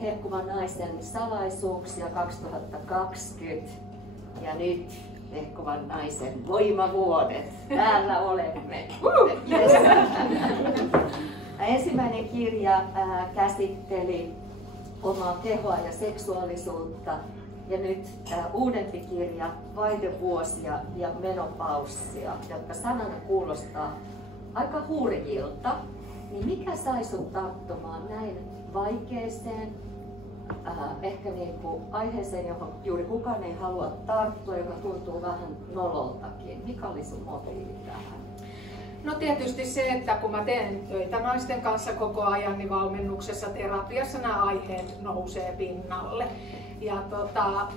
Hehkuvan naisen salaisuuksia 2020 ja nyt Hehkuvan naisen voimavuodet. Täällä olemme. Yes. Ensimmäinen kirja käsitteli omaa kehoa ja seksuaalisuutta ja nyt uudempi kirja vaihdevuosia ja menopaussia, jotka sanana kuulostaa aika hurjilta. Niin mikä sai sut tarttumaan näin vaikeeseen, ehkä aiheeseen, johon juuri kukaan ei halua tarttua, joka tuntuu vähän nololtakin. Mikä oli sun motiivi tähän? No tietysti se, että kun mä teen töitä naisten kanssa koko ajan, niin valmennuksessa, terapiassa nämä aiheet nousee pinnalle. Ja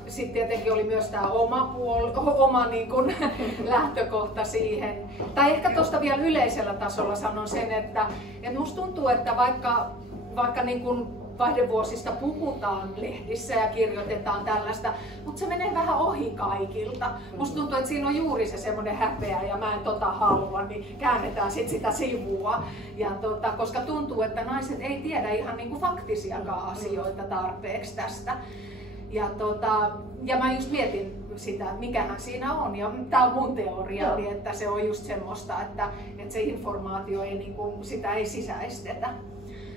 sitten tietenkin oli myös tämä oma niin kun, lähtökohta siihen. Tai ehkä tuosta vielä yleisellä tasolla sanon sen, että musta tuntuu, että vaikka niin kun vaihdevuosista puhutaan lehdissä ja kirjoitetaan tällaista, mutta se menee vähän ohi kaikilta. Musta tuntuu, että siinä on juuri se semmoinen häpeä ja mä en halua, niin käännetään sitä sivua. Ja koska tuntuu, että naiset ei tiedä ihan niin kuin faktisiakaan asioita tarpeeksi tästä. Ja mä just mietin sitä, että mikähän siinä on. Ja tää on mun teoriani, että se on just semmoista, että se informaatio ei, niin kuin, sitä ei sisäistetä.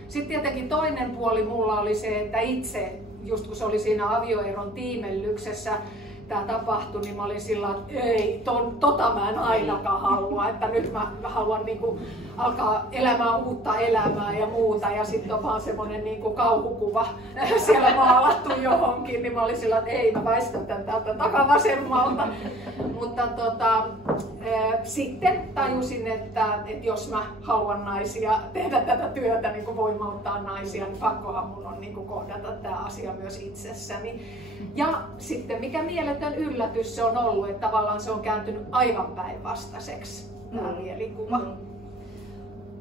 Sitten tietenkin toinen puoli mulla oli se, että itse, just kun se oli siinä avioeron tiimellyksessä, tämä tapahtui, niin mä olin sillä, että ei, mä en ainakaan halua, että nyt mä haluan niinku alkaa elämään uutta elämää ja muuta, ja sitten on vaan semmoinen niinku kauhukuva siellä maalattu johonkin, niin mä olin sillä, että ei, mä väistän tän täältä takavasemmalta. Mutta sitten tajusin, että jos mä haluan naisia tehdä tätä työtä, niin voimauttaa naisia, niin pakkohan mun on niin kohdata tämä asia myös itsessäni. Ja sitten mikä mieletön yllätys se on ollut, että tavallaan se on kääntynyt aivan päinvastaiseksi tämä mielikuva.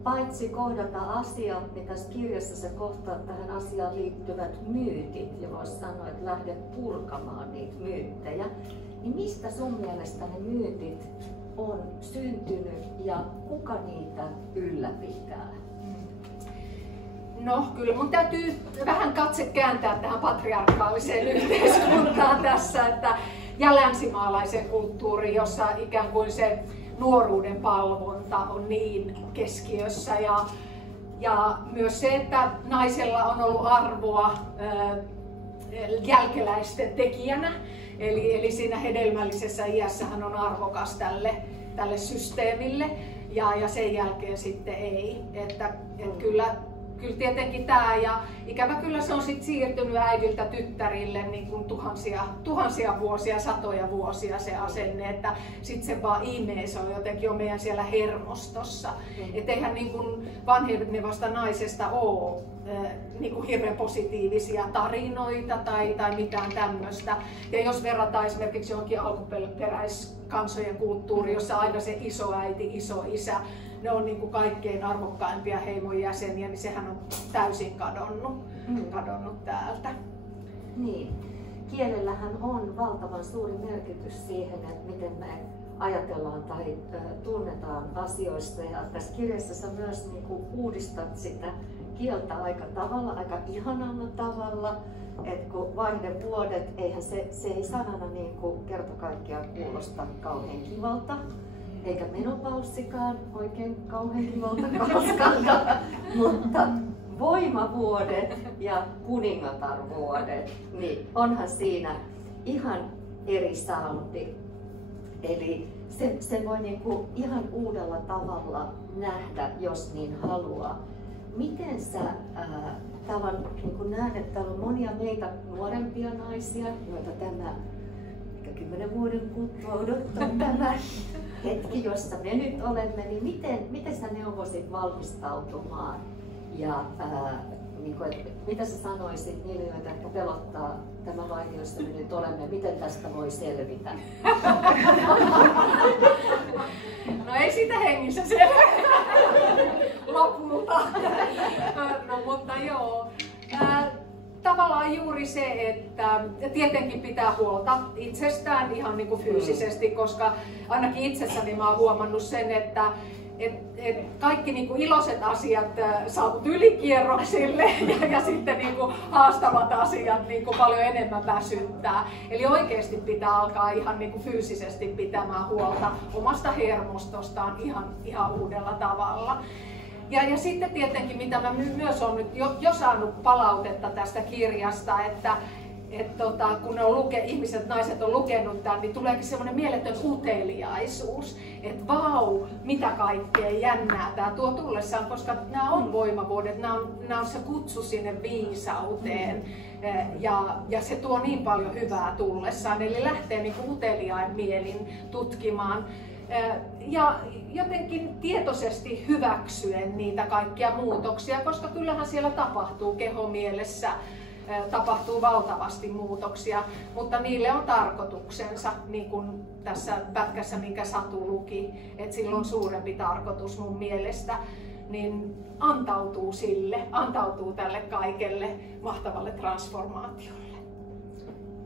Paitsi kohdata asiat, niin tässä kirjassa sä kohtaat tähän asiaan liittyvät myytit, ja voisi sanoa, että lähdet purkamaan niitä myyttejä. Niin mistä sun mielestä ne myytit on syntynyt ja kuka niitä ylläpitää? No kyllä mun täytyy vähän katse kääntää tähän patriarkaaliseen yhteiskuntaan tässä ja länsimaalaisen kulttuuriin, jossa ikään kuin se nuoruuden palvonta on niin keskiössä ja myös se, että naisella on ollut arvoa jälkeläisten tekijänä. Eli siinä hedelmällisessä iässä hän on arvokas tälle systeemille ja sen jälkeen sitten ei. Että kyllä tietenkin tämä ja ikävä kyllä se on sitten siirtynyt äidiltä tyttärille niin kuin tuhansia vuosia, satoja vuosia se asenne, että sitten se vaan imee, se on jotenkin jo meidän siellä hermostossa. Että eihän niin kuin vanhenevasta naisesta ole niin kuin hirveän positiivisia tarinoita tai mitään tämmöistä. Ja jos verrataan esimerkiksi johonkin alkuperäiskansojen kulttuuriin, jossa aina se isoäiti, isoisä, ne on niin kuin kaikkein arvokkaimpia heimon jäseniä, niin sehän on täysin kadonnut täältä. Niin. Kielellähän on valtavan suuri merkitys siihen, että miten me ajatellaan tai tunnetaan asioista. Ja tässä kirjassa sä myös niin kuin uudistat sitä kieltä aika ihanalla tavalla. Et kun vaihdevuodet, eihän se ei sanana niin kuin kerta kaikkiaan kuulosta kauhean kivalta. Eikä menopaussikaan oikein kauhean kivalta koskaan, mutta voimavuodet ja kuningatarvuodet, niin onhan siinä ihan eri soundi. Eli se voi niinku ihan uudella tavalla nähdä, jos niin haluaa. Miten sä niinku näet, että täällä on monia meitä nuorempia naisia, joita tämä 10 vuoden kuluttua odottaa tämä hetki, jossa me nyt olemme, niin miten sä neuvosit valmistautumaan ja mitä sä sanoisit niille, joita ehkä pelottaa tämä vaihe, jossa me nyt olemme, miten tästä voi selvitä? No ei sitä hengissä selvitä lopulta, no mutta joo. Tavallaan juuri se, että tietenkin pitää huolta itsestään ihan niin kuin fyysisesti, koska ainakin itsessäni mä oon huomannut sen, että kaikki niin kuin iloiset asiat saavut ylikierroksille ja sitten niin kuin haastavat asiat niin kuin paljon enemmän väsyttää. Eli oikeasti pitää alkaa ihan niin kuin fyysisesti pitämään huolta omasta hermostostaan ihan uudella tavalla. Ja sitten tietenkin, mitä mä myös olen nyt jo saanut palautetta tästä kirjasta, että kun ne on ihmiset, naiset on lukenut tämän, niin tuleekin semmoinen mieletön uteliaisuus, että vau, mitä kaikkea jännää tämä tuo tullessaan, koska nämä on voimavuodet, nämä on se kutsu sinne viisauteen ja se tuo niin paljon hyvää tullessaan, eli lähtee niin kuin uteliain mielin tutkimaan. Ja jotenkin tietoisesti hyväksyen niitä kaikkia muutoksia, koska kyllähän siellä tapahtuu kehomielessä, tapahtuu valtavasti muutoksia, mutta niille on tarkoituksensa, niin kuin tässä pätkässä, minkä Satu luki, että sillä on suurempi tarkoitus mun mielestä, niin antautuu tälle kaikelle mahtavalle transformaatiolle.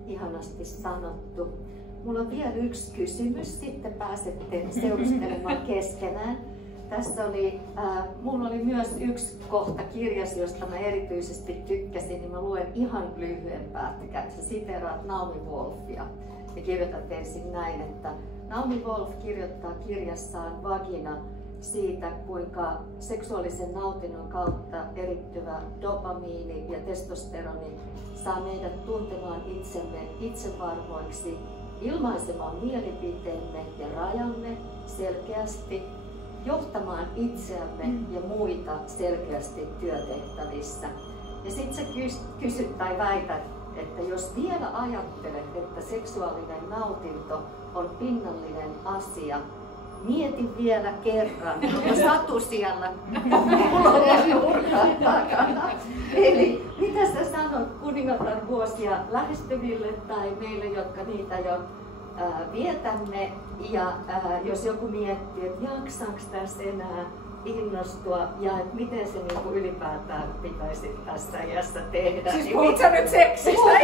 Ihanasti sanottu. Mulla on vielä yksi kysymys, sitten pääsette seurustelemaan keskenään. Tässä mulla oli myös yksi kohta kirjassa, josta mä erityisesti tykkäsin, niin mä luen ihan lyhyen pätkän. Sä siteraat Naomi Wolfia ja kirjoitat ensin näin, että Naomi Wolf kirjoittaa kirjassaan Vagina siitä, kuinka seksuaalisen nautinnon kautta erittyvä dopamiini ja testosteroni saa meidät tuntemaan itsemme itsevarmoiksi, ilmaisemaan mielipiteemme ja rajamme selkeästi, johtamaan itseämme ja muita selkeästi työtehtävissä. Ja sit sä kysyt tai väität, että jos vielä ajattelet, että seksuaalinen nautinto on pinnallinen asia, mieti vielä kerran, ja Satu siellä kuulolla nurkan takana. Eli mitä sä sanot kuningatar vuosia lähestyville tai meille, jotka niitä jo vietämme, ja jos joku miettii, että jaksaanko tässä enää innostua ja että miten se niinku ylipäätään pitäisi tässä iässä tehdä. Siis puhut sä nyt seksistä?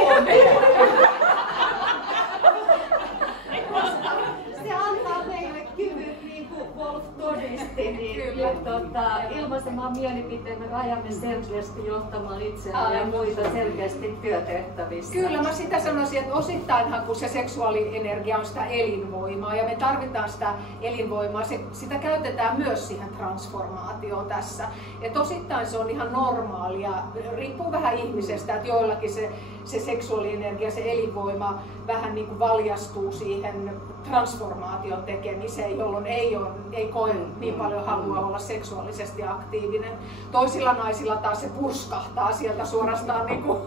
Se antaa meille kyvyt, niin kuin Wolf todisti, niin ilmaisemaan mielipiteemme, rajamme selkeästi, johtamaan itseään ja muita selkeästi työtehtävissä. Kyllä, mä sitä sanoisin, että osittainhan kun se seksuaalienergia on sitä elinvoimaa ja me tarvitaan sitä elinvoimaa, sitä käytetään myös siihen transformaatioon tässä. Että osittain se on ihan normaalia, riippuu vähän ihmisestä, että joillakin se seksuaalienergia, se elinvoima vähän niin kuin valjastuu siihen transformaation tekemiseen, jolloin ei koe niin paljon halua olla seksuaalisesti aktiivinen. Toisilla naisilla taas se purskahtaa sieltä suorastaan niin kuin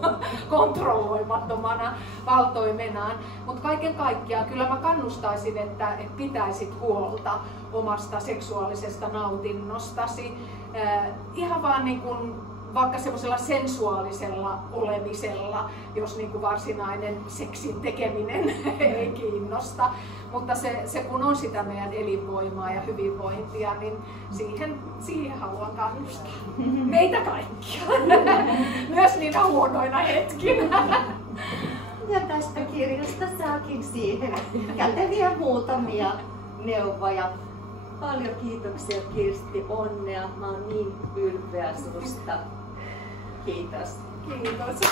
kontrolloimattomana valtoimenaan. Mutta kaiken kaikkiaan kyllä mä kannustaisin, että pitäisit huolta omasta seksuaalisesta nautinnostasi. Ihan vaan niin kuin vaikka semmoisella sensuaalisella olemisella, jos niin kuin varsinainen seksin tekeminen ei kiinnosta. Mutta se kun on sitä meidän elinvoimaa ja hyvinvointia, niin siihen haluan kannustaa. Meitä kaikkia. Myös niinä huonoina hetkinä. Ja tästä kirjasta saakin siihen käteviä muutamia neuvoja. Paljon kiitoksia Kirsti, onnea. Mä oon niin ylpeä susta. Kiitos. Kiitos.